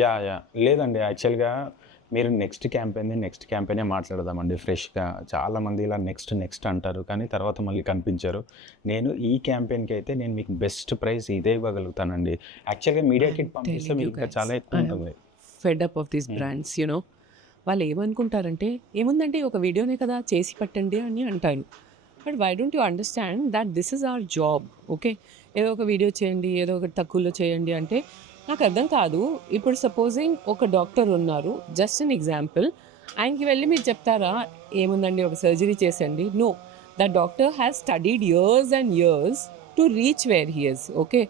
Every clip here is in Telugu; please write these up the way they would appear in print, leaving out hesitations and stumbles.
యాహ్! లేదండి. యాక్చువల్‌గా మీరు నెక్స్ట్ క్యాంపెయినే మాట్లాడదామండి ఫ్రెష్‌గా. చాలామంది ఇలా నెక్స్ట్ అంటారు. కానీ తర్వాత మళ్ళీ కనిపించరు. నేను ఈ క్యాంపెయిన్‌కైతే నేను మీకు బెస్ట్ ప్రైస్ ఇదే ఇవ్వగలుగుతానండి. యాక్చువల్‌గా మీడియా ఐయామ్ కిట్ పంపిస్తే టెల్లింగ్ యూ మీకు ఇంకా గైస్, చాలా ఐయామ్ ఎక్కువుంటుంది. ఫెడ్ అప్ ఆఫ్ దీస్ హ్మ్. బ్రాండ్స్ వాళ్ళు ఏమనుకుంటారంటే, ఏముందండి ఒక వీడియోనే కదా చేసి పెట్టండి అని అంటారు. But why don't you understand that this is our job. Okay. ఏదో ఒక వీడియో చేయండి, ఏదో ఒకటి తక్కువలో చేయండి అంటే నాకర్థం కాదు. ఇప్పుడు సపోజింగ్ ఒక డాక్టర్ ఉన్నారు. Just an example. ఆయనకి వెళ్లి మీరు చెప్తారా? ఏముందండి ఒక సర్జరీ చేసేయండి. No. The doctor has studied years and years to reach where he is. Okay.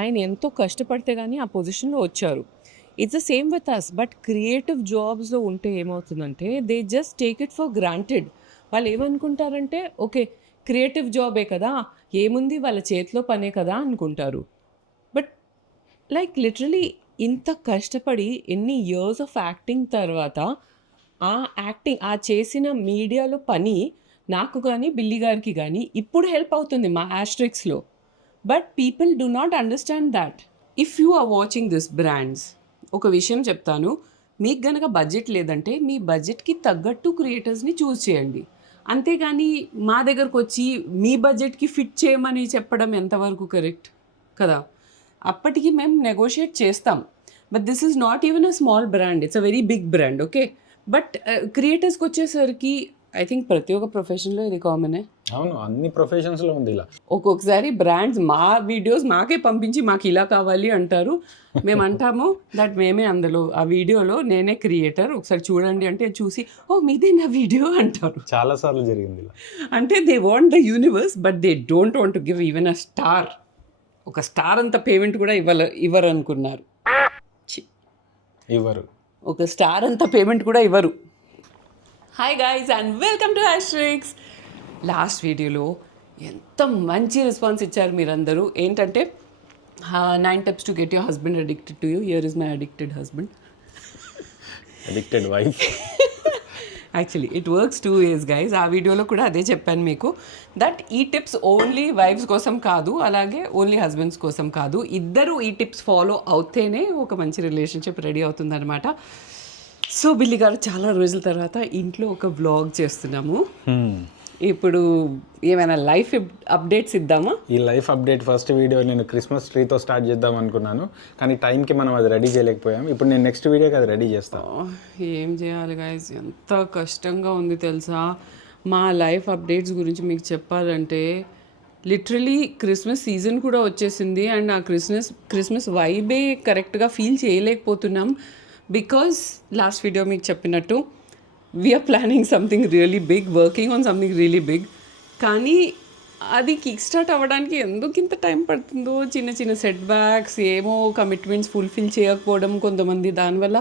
ఆయన ఎంతో కష్టపడితే గాని ఆ పొజిషన్‌లో వచ్చారు. It's the same with us. But creative జాబ్స్‌లో ఉంటే ఏమవుతుందంటే, they just take it for granted. వాళ్ళేమనుకుంటారంటే, ఓకే. క్రియేటివ్ జాబే కదా! ఏముంది వాళ్ళ చేతిలో పనే కదా అనుకుంటారు. బట్ లైక్ లిటరలీ ఇంత కష్టపడి ఎన్ని ఇయర్స్ ఆఫ్ యాక్టింగ్ తర్వాత, ఆ యాక్టింగ్ ఆ చేసిన మీడియాలో పని నాకు గాని, బిల్లీ గారికి గాని ఇప్పుడు హెల్ప్ అవుతుంది మా యాస్ట్రిక్స్‌లో. But people do not understand thought. If you are watching this brands, ఒక విషయం చెప్తాను. మీకు గనక బడ్జెట్ లేదంటే, మీ బడ్జెట్‌కి తగ్గట్టు క్రియేటర్స్‌ని చూజ్ చేయండి. అంతేగాని మా దగ్గరకొచ్చి మీ బడ్జెట్‌కి ఫిట్ చేయమని చెప్పడం ఎంతవరకు కరెక్ట్? కదా! అప్పటికి మేము నెగోషియేట్ చేస్తాం. But this is not even a small brand. It's a very big brand. Okay. But క్రియేటర్స్‌కొచ్చేసరికి ఐ థింక్ ప్రతి ఒక్క ప్రొఫెషన్‌లో ఇది కామనే. అవును. అన్ని ప్రొఫెషన్స్‌లో ఉంది ఇలా. ఒక్కొక్కసారి బ్రాండ్స్ మా వీడియోస్ మాకే పంపించి మాకు ఇలా కావాలి అంటారు. మేమంటాము దట్ మేమే అందులో ఆ వీడియోలో నేనే క్రియేటర్ ఒకసారి చూడండి అంటే చూసి ఓహ్! మీదే నా వీడియో అంటారు. చాలా సార్లు జరిగింది ఇలా. అంటే they want the universe but they don't want to give even a star. ఒక స్టార్ అంత పేమెంట్ కూడా ఇవ్వరనుకున్నారు. ఛీ! ఇవ్వరు. ఒక స్టార్ అంత పేమెంట్ కూడా ఇవ్వరు. Hi guys and welcome to Hashtricks. Last వీడియోలో ఎంత మంచి రెస్పాన్స్ ఇచ్చారు మీరందరూ. ఏంటంటే 9 tips to get your husband addicted to you. Here is my addicted husband. Addicted wife. Actually it works 2 ways guys. ఆ వీడియోలో కూడా అదే చెప్పాను మీకు. దట్ ఈ టిప్స్ ఓన్లీ వైఫ్స్ కోసం కాదు, అలాగే ఓన్లీ హస్బెండ్స్ కోసం కాదు. ఇద్దరు ఈ టిప్స్ ఫాలో అవుతేనే ఒక మంచి రిలేషన్షిప్ రెడీ అవుతుందన్నమాట. సో బిల్లి గారు చాలా రోజుల తర్వాత ఇంట్లో ఒక వ్లాగ్ చేస్తున్నాము. ఇప్పుడు ఏమైనా లైఫ్ అప్డేట్స్ ఇద్దామా? ఈ లైఫ్ అప్డేట్ ఫస్ట్ వీడియో నేను క్రిస్మస్ ట్రీతో స్టార్ట్ చేద్దాం అనుకున్నాను. కానీ టైంకి మనం అది రెడీ చేయలేకపోయాం. ఇప్పుడు నేను నెక్స్ట్ వీడియోకి అది రెడీ చేస్తాను. ఏం చేయాలి గైస్, ఎంత కష్టంగా ఉంది తెలుసా. మా లైఫ్ అప్డేట్స్ గురించి మీకు చెప్పాలంటే లిటరలీ క్రిస్మస్ సీజన్ కూడా వచ్చేసింది అండ్ ఆ క్రిస్మస్ వైబే కరెక్ట్గా ఫీల్ చేయలేకపోతున్నాం. బికాజ్ లాస్ట్ వీడియో మీకు చెప్పినట్టు we're planning something really big, working on something really big. కానీ అది కిక్ స్టార్ట్ అవ్వడానికి ఎందుకు ఇంత టైం పడుతుందో, చిన్న చిన్న సెట్ బ్యాక్స్, ఏమో కమిట్మెంట్స్ ఫుల్ఫిల్ చేయకపోవడం కొంతమంది, దానివల్ల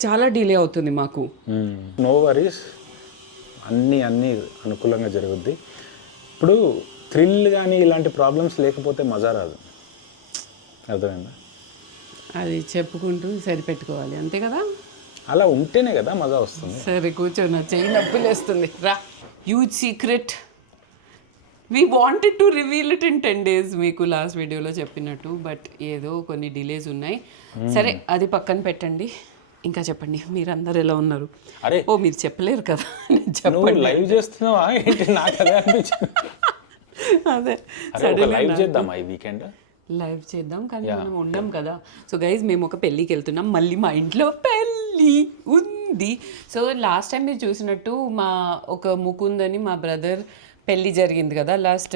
చాలా డిలే అవుతుంది మాకు. నో వరీస్, అన్నీ అనుకూలంగా జరుగుద్ది. ఇప్పుడు థ్రిల్ కానీ ఇలాంటి ప్రాబ్లమ్స్ లేకపోతే మజా రాదు. అర్థమైందా? అది చెప్పుకుంటూ సరిపెట్టుకోవాలి అంతే కదా. అలా ఉంటేనే కదా మజా వస్తుంది. సరే కూర్చొని చెయ్యి నొప్పులేస్తుంది రా. Huge secret we wanted to reveal it in 10 days మీకు లాస్ట్ వీడియోలో చెప్పినట్టు. బట్ ఏదో కొన్ని డిలేస్ ఉన్నాయి. సరే అది పక్కన పెట్టండి. ఇంకా చెప్పండి, మీరందరూ ఎలా ఉన్నారు? అరే ఓ మీరు చెప్పలేరు కదా. నువ్వు లైవ్ చేస్తున్నావా ఏంటి? నాకు అదే అనిపించింది. అదే లైవ్ చేద్దామా ఈ వీకెండ్? లైవ్ చేద్దాం కానీ మనం ఉండం కదా. సో గైజ్ మేము ఒక పెళ్ళికి వెళ్తున్నాం. మళ్ళీ మా ఇంట్లో పెళ్ళి ఉంది. సో లాస్ట్ టైం మీరు చూసినట్టు మా ఒక ముకుందని మా బ్రదర్ పెళ్ళి జరిగింది కదా last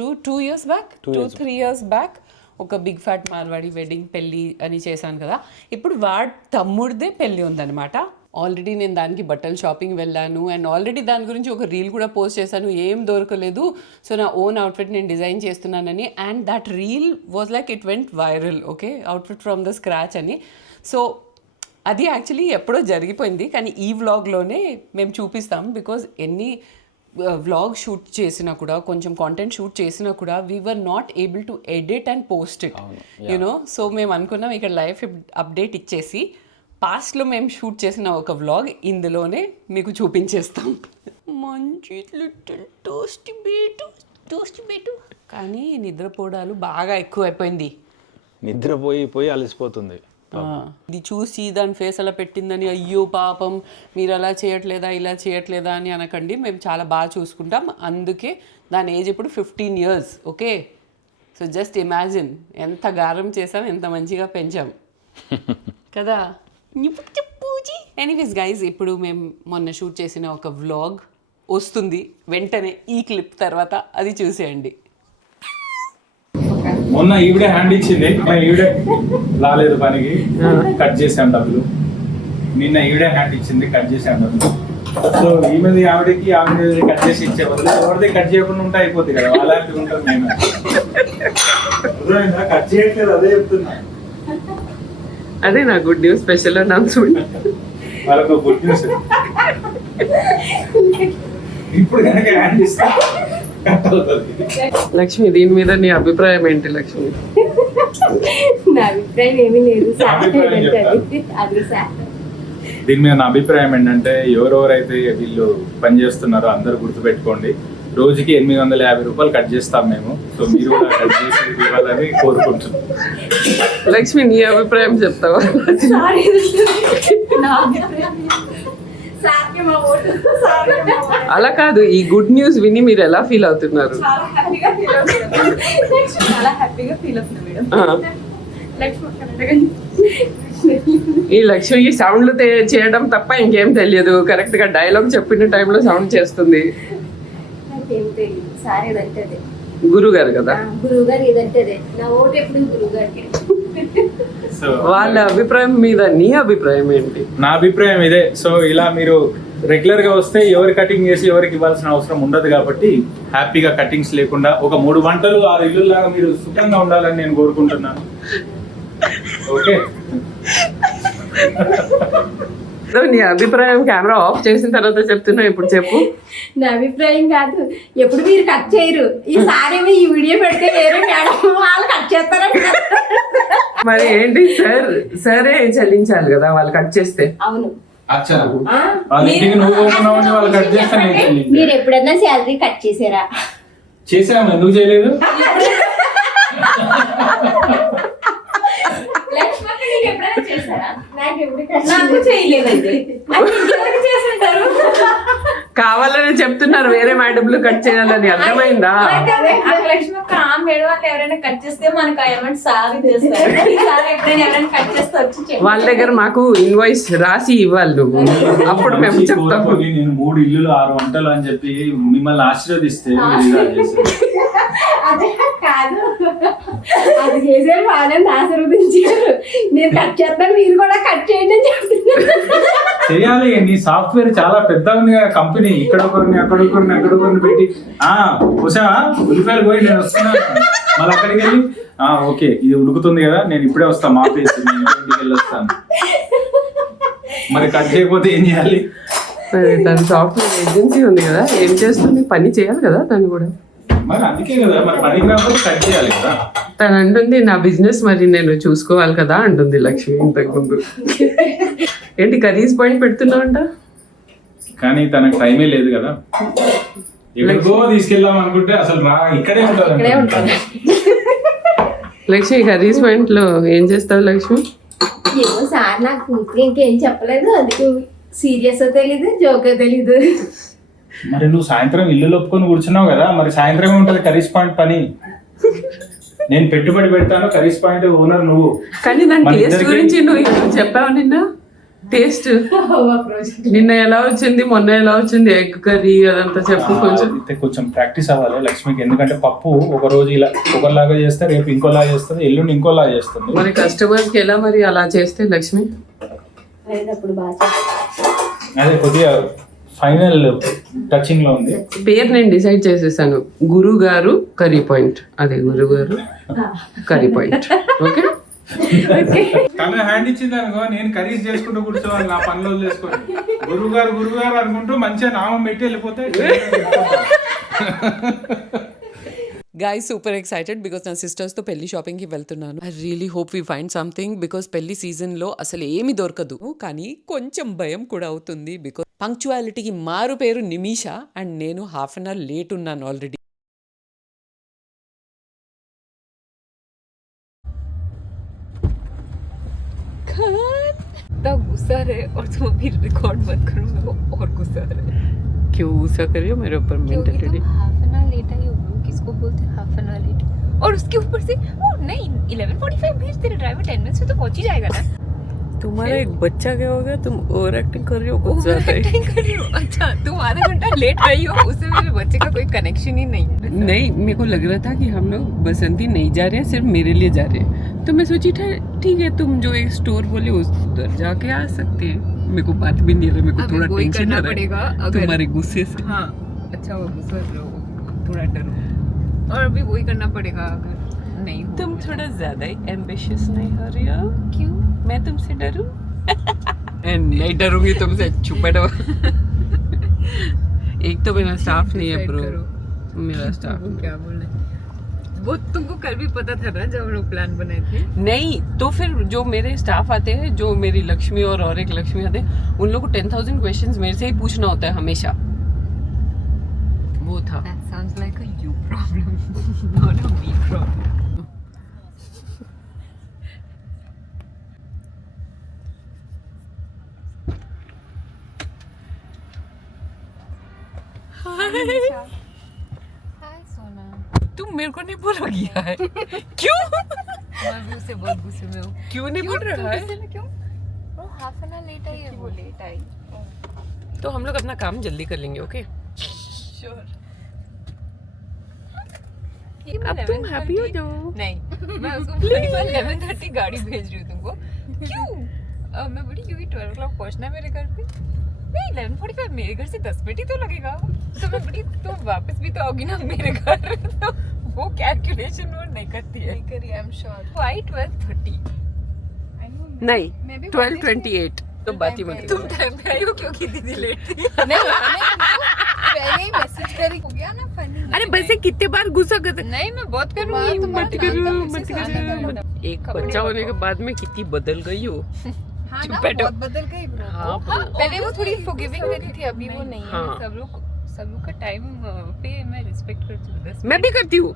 2 years back, 2-3 years back. ఒక బిగ్ ఫ్యాట్ మార్వాడి వెడ్డింగ్ పెళ్ళి అని చేశాను కదా. ఇప్పుడు వాడి తమ్ముడిదే పెళ్ళి ఉందన్నమాట. ఆల్రెడీ నేను దానికి బట్టలు షాపింగ్ వెళ్ళాను అండ్ ఆల్రెడీ దాని గురించి ఒక రీల్ కూడా పోస్ట్ చేశాను. ఏం దొరకలేదు. సో నా ఓన్ అవుట్ఫిట్ నేను డిజైన్ చేస్తున్నానని. And that reel was like it went viral. Okay, outfit from the scratch అని. సో అది యాక్చువల్లీ ఎప్పుడో జరిగిపోయింది. కానీ ఈ వ్లాగ్లోనే మేము చూపిస్తాం. బికాజ్ ఎన్ని వ్లాగ్ షూట్ చేసినా కూడా, కొంచెం కాంటెంట్ షూట్ చేసినా కూడా we were not able to edit and post it, you know. So మేము అనుకున్నాం ఇక్కడ లైఫ్ అప్డేట్ ఇచ్చేసి పాస్ట్లో మేము షూట్ చేసిన ఒక వ్లాగ్ ఇందులోనే మీకు చూపించేస్తాం. మంచి లిటిల్ టోస్ట్ బేటు. కానీ నిద్రపోవడాలు బాగా ఎక్కువ అయిపోయింది. నిద్రపోయి అలసిపోతుంది. ఇది చూసి దాని ఫేస్ అలా పెట్టిందని అయ్యో పాపం మీరు అలా చేయట్లేదా ఇలా చేయట్లేదా అని అనకండి. మేము చాలా బాగా చూసుకుంటాం. అందుకే దాని ఏజ్ ఇప్పుడు 15 years. Okay, so just imagine ఎంత గారం చేసాం, ఎంత మంచిగా పెంచాం కదా. ఎనీవేస్ గైజ్, ఇప్పుడు మేము మొన్న షూట్ చేసిన ఒక వ్లాగ్ వస్తుంది వెంటనే ఈ క్లిప్ తర్వాత, అది చూసేయండి. మొన్న ఈవిడే హ్యాండ్ ఇచ్చింది, ఈవిడే రాలేదు పనికి, కట్ చేసాం డబ్బులు. నిన్న ఈవిడే హ్యాండ్ ఇచ్చింది, కట్ చేసాం డబ్బులు. సో ఈమెది ఆవిడకి కట్ చేసి ఇచ్చే బదులు ఎవరిది కట్ చేయకుండా ఉంటే అయిపోతుంది కదా, అలాంటివి ఉంటుంది. నేను కట్ చేయట్లేదు, అదే చెప్తున్నా. అదే నా గుడ్ న్యూస్, స్పెషల్ అనౌన్స్మెంట్. వాళ్ళకు గుడ్ న్యూస్, ఇప్పుడు కనుక హ్యాండ్ ఇస్తా కట్ అవుతుంది. లక్ష్మి, దీని మీద నీ అభిప్రాయం ఏంటి లక్ష్మి? నా అభిప్రాయం ఏమీ లేదు. దీని మీద నా అభిప్రాయం ఏంటంటే, ఎవరెవరైతే వీళ్ళు పని చేస్తున్నారో అందరూ గుర్తుపెట్టుకోండి, రోజుకి 850 రూపాయలు కట్ చేస్తాం మేము. సో మీరు కూడా కట్ చేసి ఇవ్వాలని కోరుకుంటున్నాం. లక్ష్మి, నీ అభిప్రాయం చెప్తావా? అలా కాదు, ఈ గుడ్ న్యూస్ విని మీరు ఎలా ఫీల్ అవుతున్నారు? చాలా హ్యాపీగా ఫీల్ అవుతున్నా మేడం. ఈ లక్ష్మి సౌండ్లు చేయడం తప్ప ఇంకేం తెలియదు. కరెక్ట్ గా డైలాగ్ చెప్పిన టైంలో సౌండ్ చేస్తుంది. నాకేం తెలియదు. సార్ ఏదంటే అదే. గురువు గారు కదా, గురువు గారు ఏదంటే అదే. నా ఓటు ఎప్పుడు గురువు గారికి. సో వాళ్ళ అభిప్రాయం మీద నీ అభిప్రాయం ఏంటి? నా అభిప్రాయం ఇదే. సో ఇలా మీరు రెగ్యులర్ గా వస్తే ఎవరు కటింగ్ చేసి ఎవరికి ఇవ్వాల్సిన అవసరం ఉండదు కాబట్టి హ్యాపీగా కటింగ్స్ లేకుండా ఒక 3 వంటలు 6 ఇల్లు లాగా మీరు సుఖంగా ఉండాలని నేను కోరుకుంటున్నాను. ఓకే, నీ అభిప్రాయం కెమెరా ఆఫ్ చేసిన తర్వాత చెప్తున్నా, ఇప్పుడు చెప్పు. నా అభిప్రాయం కాదు, ఎప్పుడు మీరు కట్ చేయరు. ఈసారి ఈ వీడియో పెడితే వేరే మేడం వాళ్ళు కట్ చేస్తారంట. మరి ఏంటి సార్, సరే చెల్లించాలి కదా వాళ్ళు కట్ చేస్తే. అవును, మీరు ఎప్పుడన్నా శాలరీ కట్ చేసారా? చేసాము, ఎందుకు చేయలేదు? కావాలని చెప్తున్నారు వేరే మేడంలు కట్ చేయాలని, అర్థమైందా? ఎవరైనా కట్ చేస్తే మనకు అమౌంట్ సారీ చేస్తారు. ఎవరైనా కట్ చేస్తే వచ్చి వాళ్ళ దగ్గర మాకు ఇన్వాయిస్ రాసి ఇవ్వాలి నువ్వు, అప్పుడు మేము చెప్తాము. నేను 3 ఇల్లులు 6 వంటలు అని చెప్పి మిమ్మల్ని ఆశీర్వదిస్తే అదే కాదు, అది చేసే వాళ్ళని ఆశీర్వదించారు. నేను కట్ చేస్తాను, మీరు కూడా కట్ చేయండి అని చెప్తున్నారు. చేయాలి. నీ సాఫ్ట్వేర్ చాలా పెద్ద ఉంది కదా కంపెనీ, ఇక్కడ ఒకరిని అక్కడ ఒకరిని అక్కడ ఒకరిని పెట్టి చూసావా ఉల్లిపాయలు పోయి నేను వస్తున్నాను, మళ్ళీ అక్కడికి వెళ్ళి ఓకే ఇది ఉడుకుతుంది కదా నేను ఇప్పుడే వస్తాను, మా పేసి నేను ఇంటికి వెళ్ళి వస్తాను. మరి కట్ చేయకపోతే ఏం చేయాలి? సరే, తన సాఫ్ట్వేర్ ఏజెన్సీ ఉంది కదా, ఏం చేస్తుంది, పని చేయాలి కదా తను కూడా. మరి అందుకే కదా, మరి పనికి రాకపోతే కట్ చేయాలి కదా. తను అంటుంది నా బిజినెస్ మరి నేను చూసుకోవాలి కదా అంటుంది లక్ష్మి ఇంతకుముందు. ఏంటి కర్రీస్ పాయింట్ పెడుతున్నావంట? కానీ తనకు టైమే లేదు కదా, ఎక్కడికో తీసుకెళ్దాం అనుకుంటే అసలు ఇక్కడే ఉంటారు. లక్ష్మి కర్రీస్ పాయింట్ లో ఏం చేస్తావు లక్ష్మి? ఏమో సార్, నాకు పూర్తి ఇంకేం చెప్పలేదు. అందుకు సీరియస్ తెలీదు, జోక్ తెలీదు. మరి నువ్వు సాయంత్రం ఇల్లు ఒప్పుకొని కూర్చున్నావు కదా, మరి సాయంత్రం ఉంటుంది కర్రీస్ పాయింట్ పని. నేను పెట్టుబడి పెడతాను, కర్రీస్ పాయింట్ ఓనర్ నువ్వు. కానీ దాని టేస్ట్ గురించి నువ్వు చెప్పావు నిన్న. టేస్ట్ నిన్న ఎలా వచ్చింది, మొన్న ఎలా వచ్చింది, ఎగ్ కర్రీ అదంతా చెప్పు కొంచెం. కొంచెం ప్రాక్టీస్ అవ్వాలి లక్ష్మికి, ఎందుకంటే పప్పు ఒక రోజు ఇలా ఒకలాగా చేస్తే రేపు ఇంకోలా చేస్తుంది, ఎల్లుండి ఇంకోలా చేస్తుంది. మరి కస్టమర్స్ కి ఎలా మరి అలా చేస్తే లక్ష్మి? అదే కొద్దిగా ఫైనల్ టచింగ్ లో ఉంది. పేరు నేను డిసైడ్ చేసేసాను, గురువు గారు కర్రీ పాయింట్. అదే గురువు గారు కర్రీ పాయింట్. ఓకే, తన హ్యాండ్ ఇచ్చింది అనుకో, నేను కర్రీస్ చేసుకుంటూ కూర్చోవాలి నా పనిలో చేసుకొని. గురువు గారు అనుకుంటూ మంచిగా నామం పెట్టి వెళ్ళిపోతే. Guys, super excited because నా సిస్టర్స్తో పెళ్లి షాపింగ్కి వెళ్తున్నాను. I really hope we find something because పెళ్లి సీజన్లో అసలు ఏమి దొరకదు, కానీ కొంచెం భయం కూడా అవుతుంది బికాస్ పంక్చువాలిటీకి మారు పేరు నిమిషా అండ్ నేను హాఫ్ అన్ అవర్ లేట్ ఉన్నాను ఆల్రెడీ. इतना गुस्सा रहे और तुम अभी रिकॉर्ड मत करो, मेरे को और गुस्सा रहे। क्यों गुस्सा कर रही हो मेरे ऊपर क्योंकि मेंटली? तुम हाफ एन आवर लेट आई हो bro, किसको बोलते हैं हाफ एन आवर लेट? और उसके ऊपर से ओ नहीं 11:45 भेज, तेरे ड्राइवर 10 मिनट्स में तो पहुंच ही जाएगा ना। तुम्हारा एक बच्चा क्या हो गया? तुम ओवर एक्टिंग कर रही हो कुछ ज्यादा ही। Overacting कर रही हो। अच्छा तुम आधा घंटा लेट आई हो, उससे मेरे बच्चे का कोई कनेक्शन ही नहीं है। नहीं, मेरे को लग रहा था कि हम लोग बसंती नहीं जा रहे हैं, सिर्फ मेरे लिए जा रहे हैं। तो मैं सोची था ठीक है, तुम जो एक स्टोर बोले उधर जाके आ सकते हैं। मेरे को बात भी नहीं आ रहा, मेरे को अभी थोड़ा वही टेंशन करना आ रहा पड़ेगा है अगर तुम्हारे गुस्से से। हाँ अच्छा वो गुस्सा लो, थोड़ा डरो, और अभी वही करना पड़ेगा अगर नहीं हो। तुम थोड़ा ज्यादा ही एम्बिशियस नहीं हो रही हो? क्यों? मैं तुमसे डरूं? नहीं डरूंगी तुमसे, चुप बैठो। एक तो मेरा स्टाफ नहीं है ब्रो, मेरा स्टाफ वो क्या बोल रहे हैं? वो तुमको कल भी पता था ना जब हम लोग प्लान बनाए थे। नहीं। तो फिर जो मेरे स्टाफ आते हैं, जो मेरी लक्ष्मी और एक लक्ष्मी आते हैं, उन लोगों को 10,000 क्वेश्चंस मेरे से ही पूछना होता है हमेशा। वो था। That sounds like a you problem, not a me problem. हाय सोना। तुम मेरे को नहीं बोलोगी यार? क्यों? मैं भी उससे बहुत गुस्से में हूँ। क्यों नहीं बोल रहा है? गुस्से में क्यों? वो हाफ एन आवर लेट आई है, वो लेट आई। तो हम लोग अपना काम जल्दी कर लेंगे, ओके? श्योर। अब तुम हैप्पी हो जाओ। नहीं मैं उसको 11:30 गाड़ी भेज रही हूँ तुमको। क्यों? मैं बोली क्योंकि 12 o'clock पहुँचना है मेरे घर पे। नहीं 11:45, मेरे घर से 10 मिनट ही तो लगेगा। तो मैं बोली तो वापस भी तो आओगी ना मेरे घर। तो वो कैलकुलेशन वो नहीं करती है। नहीं करी, आई एम श्योर। वाई 12:30? नहीं 12:28 तो बात ही मत करो। तुम टाइम पे आई हो क्योंकि दीदी लेट थी। नहीं पहले ही मैसेज करी हो गया ना फनी। अरे वैसे कितने बार गुस्सा करते? नहीं मैं बहुत करूँगी। मत करो। एक बच्चा होने के बाद में कितनी बदल गई हो। हाँ चुप ना, बैठो। बहुत बदल गई ब्रो। हाँ bro। पहले वो थोड़ी फॉरगिविंग रहती थी, अभी वो नहीं है। हाँ। सब लोग का टाइम पे मैं रिस्पेक्ट करती हूँ। 10 मैं भी करती हूँ,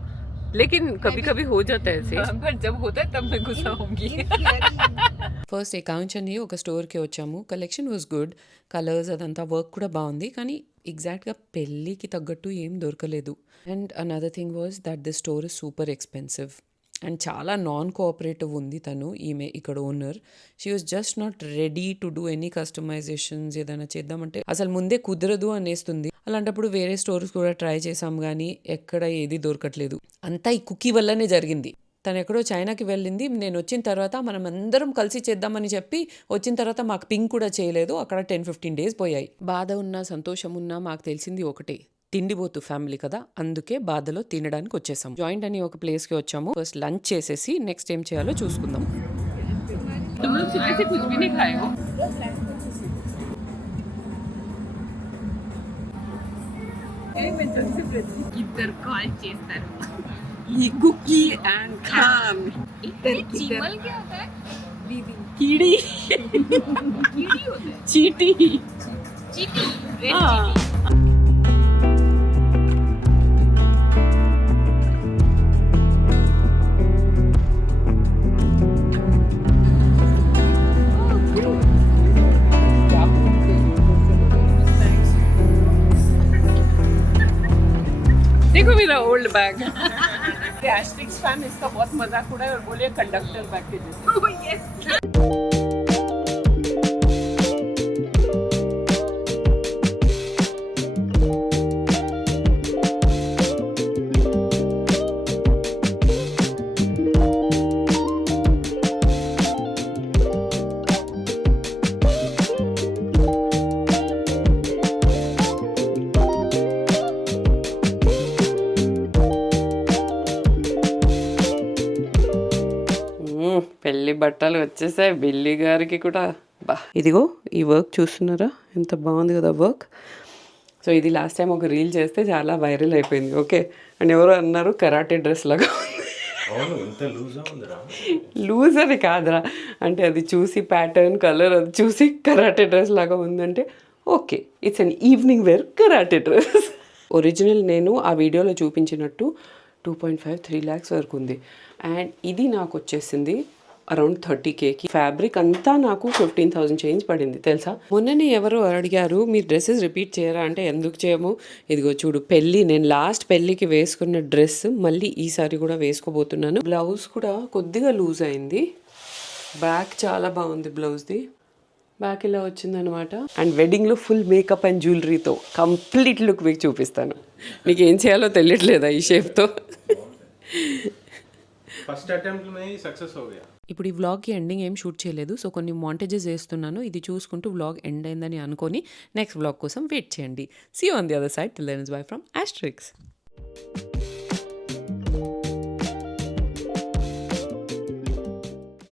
लेकिन कभी कभी हो जाता है ऐसे। पर जब होता है तब मैं गुस्सा होंगी। ఫస్ట్ అకౌంట్స్ అని ఒక స్టోర్కి వచ్చాము. కలెక్షన్ వాజ్ గుడ్, కలర్స్ అదంతా వర్క్ కూడా బాగుంది, కానీ ఎగ్జాక్ట్గా పెళ్ళికి తగ్గట్టు ఏం దొరకలేదు. And another thing was that the store is super expensive and చాలా నాన్ కోఆపరేటివ్ ఉంది తను, ఈమె ఇక్కడ owner. She was just not ready to do any customisations. ఏదైనా చేద్దామంటే అసలు ముందే కుదరదు అనేస్తుంది. అలాంటప్పుడు వేరే స్టోర్స్ కూడా ట్రై చేసాం, కానీ ఎక్కడ ఏది దొరకట్లేదు. అంతా ఈ కుకీ వల్లనే జరిగింది. తను ఎక్కడో చైనాకి వెళ్ళింది, నేను వచ్చిన తర్వాత మనం అందరం కలిసి చేద్దామని చెప్పి వచ్చిన తర్వాత మాకు పింక్ కూడా చేయలేదు. అక్కడ 10-15 డేస్ పోయాయి. బాధ ఉన్నా సంతోషం ఉన్నా మాకు తెలిసింది ఒకటే, తిండిపోతు ఫ్యామిలీ కదా, అందుకే బాధలో తినడానికి వచ్చేసాం. జాయింట్ అని ఒక ప్లేస్కి వచ్చాము. ఫస్ట్ లంచ్ చేసేసి నెక్స్ట్ ఏం చేయాలో చూసుకుందాం. ఇద్దరు కాల్ చేస్తారు. ఈ కుకీ అండ్ ఖాన్ चीमल क्या होता है? दीदी कीड़ी कीड़ी होता है। चीटी चीटी, रेड हाँ। चीटी। देखो मेरा ओल्ड बैग। एस्ट्रिक्स फैन इसका बहुत मजाक उड़ाए और बोले कंडक्टर बैग के जैसे। పెళ్లి బట్టలు వచ్చేసాయి బిల్లి గారికి కూడా. బా ఇదిగో ఈ వర్క్ చూస్తున్నారా, ఎంత బాగుంది కదా వర్క్. సో ఇది లాస్ట్ టైం ఒక రీల్ చేస్తే చాలా వైరల్ అయిపోయింది, ఓకే. అండ్ ఎవరో అన్నారు కరాటే డ్రెస్ లాగా లూజ్ అని కాదురా, అంటే అది చూసి ప్యాటర్న్ కలర్ అది చూసి కరాటే డ్రెస్ లాగా ఉందంటే okay, it's an evening wear karate dress. Original నేను ఆ వీడియోలో చూపించినట్టు 2.5-3 lakhs వరకు ఉంది. అండ్ ఇది నాకు వచ్చేసింది అరౌండ్ 30Kకి. ఫ్యాబ్రిక్ అంతా నాకు 15,000 చేంజ్ పడింది తెలుసా. మొన్ననే ఎవరో అడిగారు మీరు డ్రెస్సెస్ రిపీట్ చేయరా అంటే ఎందుకు చేయము, ఇదిగో చూడు నేను లాస్ట్ పెళ్ళికి వేసుకున్న డ్రెస్ మళ్ళీ ఈసారి కూడా వేసుకోబోతున్నాను. బ్లౌజ్ కూడా కొద్దిగా లూజ్ అయింది, బ్యాక్ చాలా బాగుంది బ్లౌజ్ది, బ్యాక్ ఇలా వచ్చిందనమాట. అండ్ వెడ్డింగ్లో ఫుల్ మేకప్ అండ్ జ్యువెలరీతో కంప్లీట్ లుక్ మీకు చూపిస్తాను. మీకు ఏం చేయాలో తెలియట్లేదా ఈ షేప్తో? ఫస్ట్ అటెంప్ట్ మే సక్సెస్ హో గయా. ఇప్పుడు ఈ వ్లాగ్కి ఎండింగ్ ఏం షూట్ చేయలేదు, సో కొన్ని మాంటేజెస్ వేస్తున్నాను. ఇది చూసుకుంటూ వ్లాగ్ ఎండ్ అయిందని అనుకొని నెక్స్ట్ వ్లాగ్ కోసం వెయిట్ చేయండి. See you on the other side. Till then is bye from asterisks.